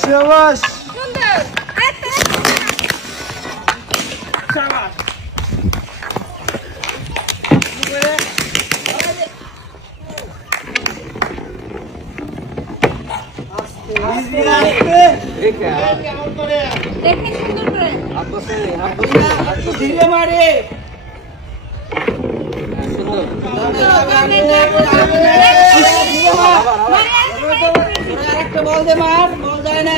শাবাশ সুন্দর আরেকটা শাবাশ কেমন করে টেকনিক সুন্দর করে ধীরে মারে আরেকটা বল দে মার বল যায় না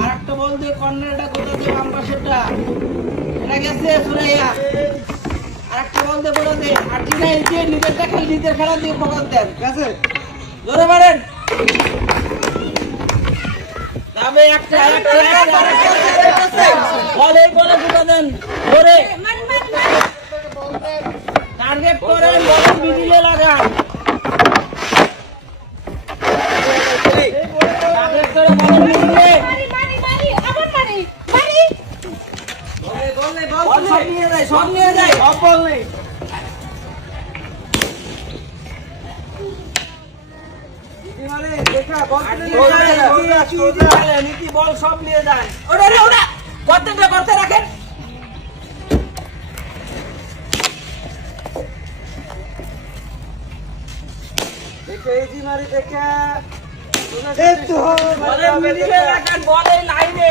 আরেকটা বল দে কর্নারটা কোথা দে বাম পাশেরটা এটা গেছে সুরাইয়া আরেকটা বল দে বলে দে আর জিনা এসে নিজেরটা খেল নিজের খেলা দিয়ে ফোকাস দেন গেছে জোরে মারেন তবে একটা বল এই বলে দুটো দেন ধরে মান মান মান টার্গেট করেন বল মিডিলে লাগান টার্গেট করে বল মিডিলে মারি মারি মারি আবার মারি মারি বল সব নিয়ে যায় সব বল নেই নীতি বল সব নিয়ে যায় ওটা করতে রাখেন বলে মিডিলে রাখেন বলে লাইনে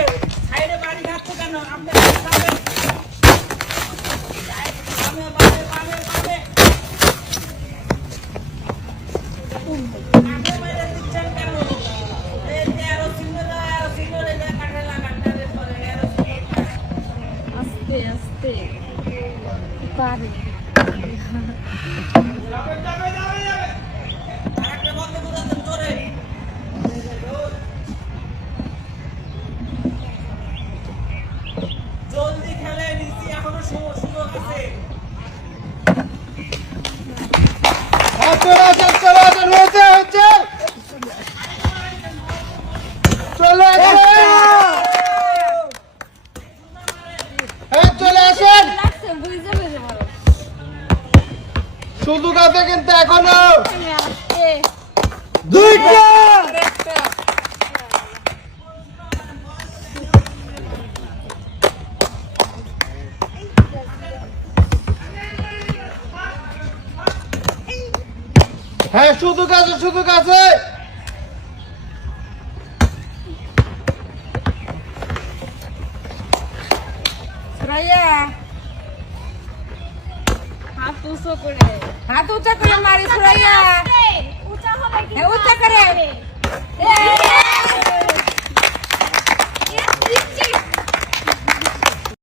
সাইডে বাড়ি খাচ্ছে কেন আপনি খাবেন আস্তে আস্তে পারে জলদি খেলে নিচে এখনো সুযোগ আছে চলে আসেন হচ্ছে চলে আসেন লাগছে বুঝে বুঝে মারো শুধু কাছে কিন্তু এখনো আস্তে দুইটা আরেকটা হ্যাঁ শুধু কাছে সুরাইয়া হাত উঁচু করে মারি সুরাইয়া উঁচা হলে কি উঁচা করে